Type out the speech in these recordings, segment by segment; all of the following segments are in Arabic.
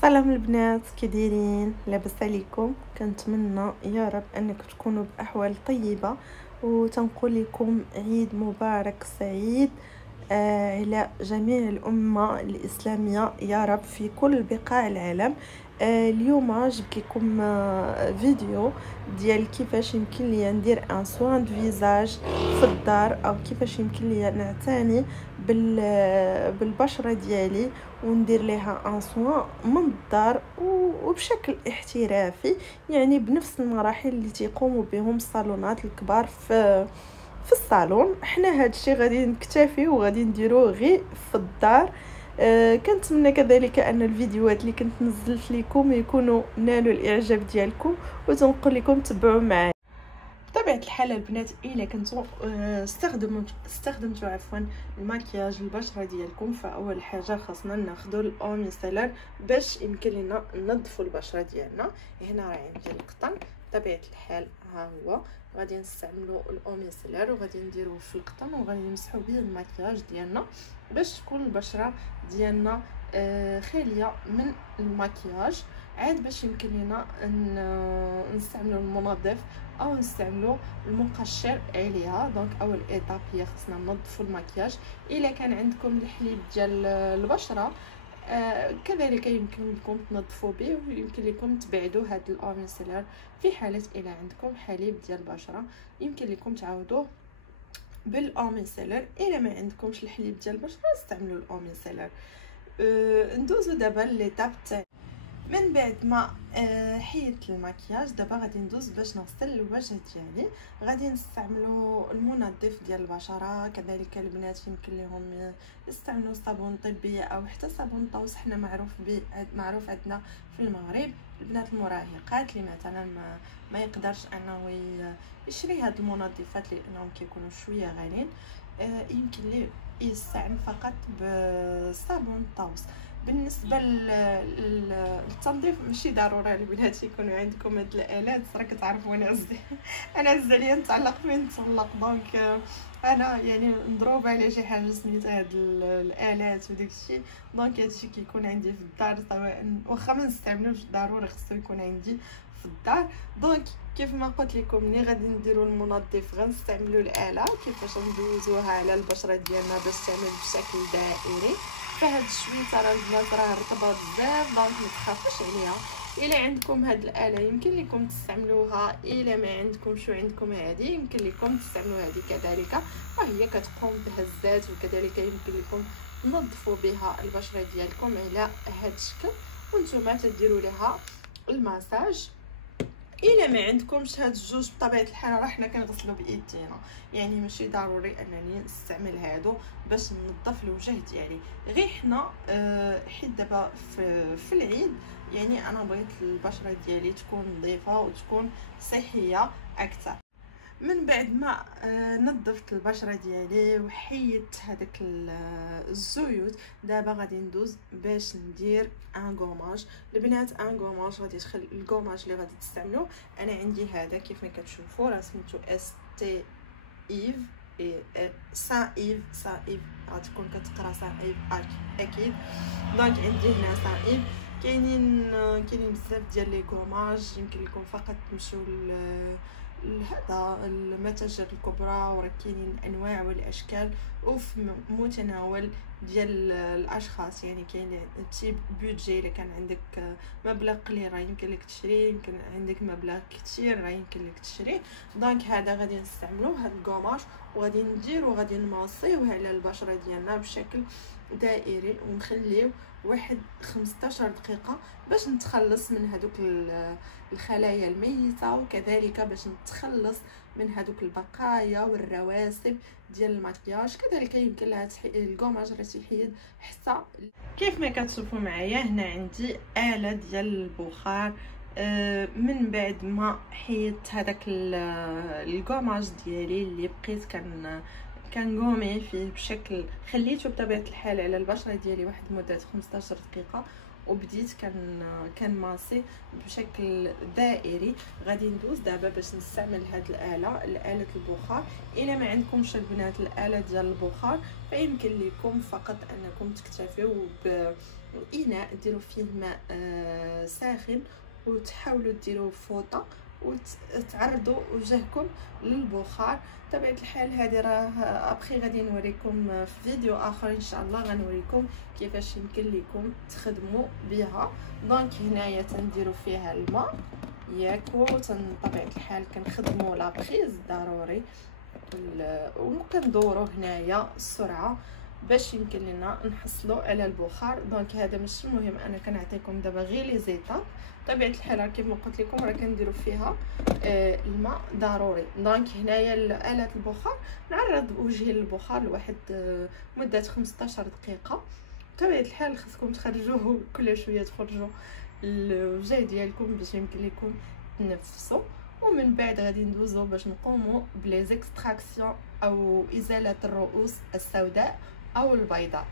سلام البنات، كي دايرين؟ لاباس عليكم؟ كنتمنى يا رب انك تكونوا باحوال طيبه، وتنقول لكم عيد مبارك سعيد على جميع الامه الاسلاميه يا رب في كل بقاع العالم. اليوم جبت لكم فيديو ديال كيفاش يمكن لي ندير ان سوان دو فيزاج في الدار، او كيفاش يمكن لي نعتني بالبشره ديالي وندير لها ان سوان من الدار وبشكل احترافي، يعني بنفس المراحل اللي تيقوموا بهم الصالونات الكبار في الصالون. حنا هادشي غادي نكتفي وغادي نديروه غير في الدار. كنتمنى كذلك ان الفيديوهات اللي كنت نزلت لكم يكونوا نالوا الاعجاب ديالكم، وتنقول لكم تبعوا معايا. بطبيعه الحال البنات، الا كنتو استخدمتوا المكياج البشره ديالكم، فاول حاجه خاصنا ناخذوا الاو ميسيلر باش يمكن لنا ننظفوا البشره ديالنا. هنا راه عندي القطن بطبيعه الحال، ها هو غادي نستعملوا الاو ميسيلر وغادي نديروه في القطن وغادي نمسحوا به المكياج ديالنا باش تكون البشره ديالنا خاليه من المكياج. عاد باش يمكن لنا نستعملوا المنظف او نستعملوا المقشر عليها. دونك اول ايطاب هي خصنا ننظفوا المكياج. الا كان عندكم الحليب ديال البشره كذلك يمكن لكم تنظفوا به، ويمكن لكم تبعدوا هذا الاو ميسيلر في حاله الى عندكم حليب ديال البشره يمكن لكم تعوضوه بالاو ميسيلر. الا ما عندكمش الحليب ديال البشره استعملوا الاو ميسيلر. ندوزو دابا ليطاب تاع من بعد ما حيدت المكياج. دابا غادي ندوز باش نغسل الوجه ديالي. غادي نستعملوا المنظف ديال البشره. كذلك البنات يمكن لهم يستعملوا صابون طبي او حتى صابون طوس. حنا معروف عندنا في المغرب البنات المراهقات اللي مثلا ما يقدرش انه يشري هاد المنظفات لانهم كيكونوا شويه غاليين، يمكن ليه يستعمل فقط بصابون طوس. بالنسبه للتنظيف ماشي ضروري البنات يكونوا عندكم هاد الالات، راه كتعرفوا انا عز عليا نتعلق فين نتعلق. دونك انا يعني مضروبه على شي حاجه سميتها هاد الالات وداك الشيء. دونك هادشي كيكون عندي في الدار، سواء واخا ما نستعملوش ضروري خصو يكون عندي في الدار. دونك كيف ما قلت لكم ملي غادي نديروا المنظف غنستعملوا الاله كيفاش ندوزوها على البشره ديالنا باش تعمل بشكل دائري. فهاد الشويته راه البنات راه رطبه بزاف، دونك ما تخافوش عليها. الا عندكم هاد الاله يمكن لكم تستعملوها، الا ما عندكمش وعندكم هذه يمكن لكم تستعملوا هذه كذلك، وهي كتقوم بهزات وكذلك يمكن لكم تنظفوا بها البشره ديالكم على هاد الشكل، وانتم تديروا لها المساج. الا ما عندكمش هاد الجوج بطبيعه الحال راه حنا كنغسلوا بايدينا، يعني ماشي ضروري انني نستعمل هادو باش ننظف الوجه ديالي. غير حنا حيت دابا في العيد يعني انا بغيت البشره ديالي تكون نظيفه وتكون صحيه اكثر. من بعد ما نظفت البشره ديالي وحيدت هذاك الزيوت، دابا غادي ندوز باش ندير ان غوماج. البنات ان غوماج غادي تخلي الغوماج اللي غادي تستعملوا، انا عندي هذا كيف ما كتشوفوا راه سميتو اس تي ايف سان ايف غتكون كتقرا سان ايف اكيد. دونك عندي هنا سان ايف. كاينين بزاف ديال لي غوماج، يمكن لكم فقط تمشيو هذا المتاجر الكبرى، وراه كاينين انواع والاشكال وفي متناول ديال الاشخاص. يعني كاين تيب بودجي، الا كان عندك مبلغ قليل راه يمكن لك تشري، يمكن عندك مبلغ كثير راه يمكن لك تشري. دونك هذا غادي نستعملوه هذا الكوماج، وغادي نديرو غادي نماصيوه على البشره ديالنا بشكل دائري، ونخليوه واحد 15 دقيقه باش نتخلص من هذوك الخلايا الميته، وكذلك باش نتخلص من هذوك البقايا والرواسب ديال المكياج. كذلك يمكن لها الكوماج راه تيحيد حتى كيف ما كتشوفوا معايا. هنا عندي آلة ديال البخار. من بعد ما حيدت هذاك الكوماج ديالي اللي بقيت كنقومي فيه بشكل، خليته بطبيعه الحال على البشره ديالي واحد مده 15 دقيقه، وبديت كنماسي بشكل دائري. غادي ندوز دابا باش نستعمل هاد الاله البخار. الا ما عندكمش البنات الاله ديال البخار فيمكن لكم فقط انكم تكتفيو واناء ديروا فيه ماء ساخن، وتحاولوا ديروا فوطه وتعرضوا وجهكم للبخار. بطبيعه الحال هذه راه ابخي غادي نوريكم في فيديو اخر ان شاء الله، غنوريكم كيفاش يمكن لكم تخدموا بها. دونك هنايا تنديروا فيها الماء ياك، بطبيعه الحال كنخدموا لا بريز ضروري، وكندوروا هنايا السرعه باش يمكن لنا نحصلوا على البخار. دونك هذا ماشي مهم، انا كنعطيكم دابا غير لي زيتاب. بطبيعه الحال كيف ما قلت لكم راه كنديروا فيها الماء ضروري. دونك هنايا آلة البخار نعرض وجهي للبخار لواحد مده 15 دقيقه. بطبيعه الحال خصكم تخرجوه كل شويه، تخرجوا الوجه ديالكم باش يمكن لكم تنفسوا. ومن بعد غادي ندوزو باش نقوموا بليزيكستراكسيون او ازاله الرؤوس السوداء او البيضاء.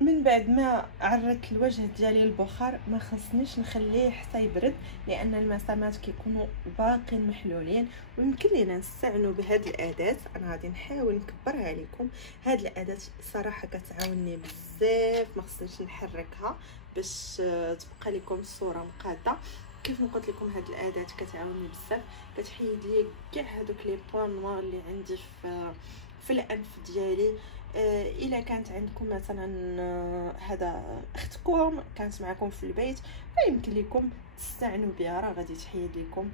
من بعد ما عرضت الوجه ديالي البخار ما خصنيش نخليه حتى يبرد، لان المسامات كيكونوا باقين محلولين، ويمكن لينا نستعنوا بهذه الاداه. انا غادي نحاول نكبرها عليكم. هذه الاداه صراحه كتعاونني بزاف، ما خصنيش نحركها باش تبقى لكم الصوره مقاده. كيف ما قلت لكم هذه الاداه كتعاونني بزاف، كتحيد لي كاع هذوك لي بوان نوار اللي عندي في الانف ديالي. الا كانت عندكم مثلا هذا اختكم كانت معكم في البيت فيمكن لكم تستعنوا بها، راه غادي تحيد لكم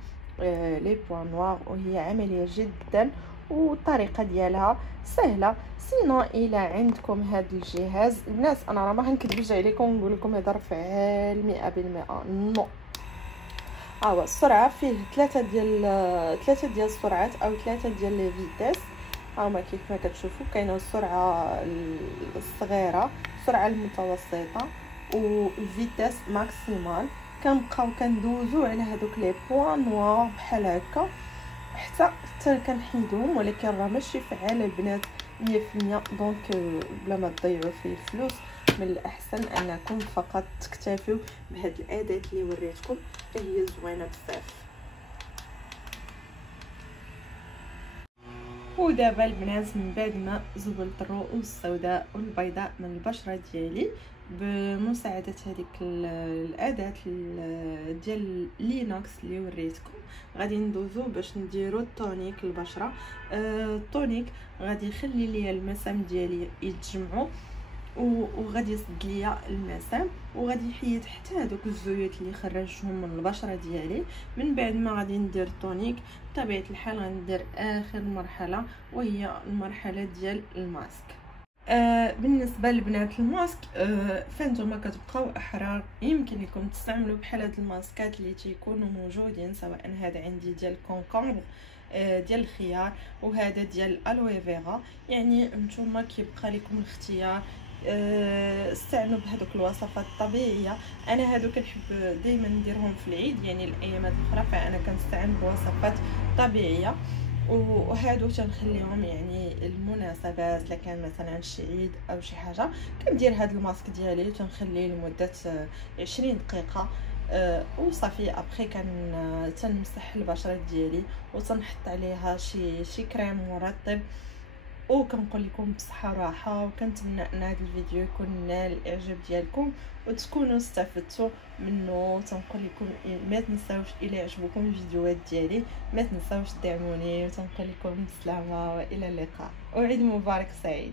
لي بوان نوار، وهي عمليه جدا والطريقه ديالها سهله. سينو الا عندكم هذا الجهاز الناس، انا راه ما غنكذبش عليكم ونقول لكم هذا فعال 100%. نو هو السرعه فيه ثلاثه ديال السرعات او ثلاثه ديال لي فيتاس. هما كيف ما كتشوفوا كاينه السرعه الصغيره، السرعه المتوسطه، والفيتاس ماكسيمال. كنبقاو كندوزو على هذوك لي بوين نوار بحال هكا حتى كنحيدوهم، ولكن راه ماشي فعال البنات 100%. دونك بلا ما تضيعوا فيه الفلوس من الاحسن انكم فقط تكتفوا بهاد الاداه اللي وريتكم، هي زوينه بزاف. ودابا البنات من بعد ما زولت الرؤوس السوداء والبيضاء من البشره ديالي بمساعده هذيك الاداه ديال لينوكس اللي وريتكم، غادي ندوزو باش نديرو التونيك البشره. التونيك غادي يخلي لي المسام ديالي يتجمعوا وغادي يسد ليا المسام، وغادي يحيد حتى هذوك الزيوت اللي خرجتهم من البشره ديالي. من بعد ما غادي ندير التونيك بطبيعه الحال غندير اخر مرحله وهي المرحله ديال الماسك. بالنسبه للبنات الماسك فانتوما كتبقاو احرار، يمكن لكم تستعملوا بحال هاد الماسكات اللي تيكونوا موجودين، سواء هذا عندي ديال كونكومبر ديال الخيار وهذا ديال الالوي فيرا، يعني نتوما كيبقى لكم الاختيار. استعنوا بهذوك الوصفات الطبيعيه. انا هادو كنحب دائما نديرهم في العيد، يعني الايامات الاخرى فانا كنستعن بوصفات طبيعيه، وهادو تنخليهم يعني المناسبات. الا كان مثلا شي عيد او شي حاجه كندير هاد الماسك ديالي وتنخليه لمده 20 دقيقه وصافي. ابخي تنمسح البشره ديالي وتنحط عليها شي كريم مرطب، وكنقول لكم بصحه وراحه. وكنتمنى ان هذا الفيديو يكون نال الاعجاب ديالكم وتكونوا استفدتوا منه. تنقول لكم ما تنساوش الى عجبكم الفيديوهات ديالي ما تنساوش تدعموني، وتنقول لكم بسلامه والى اللقاء وعيد مبارك سعيد.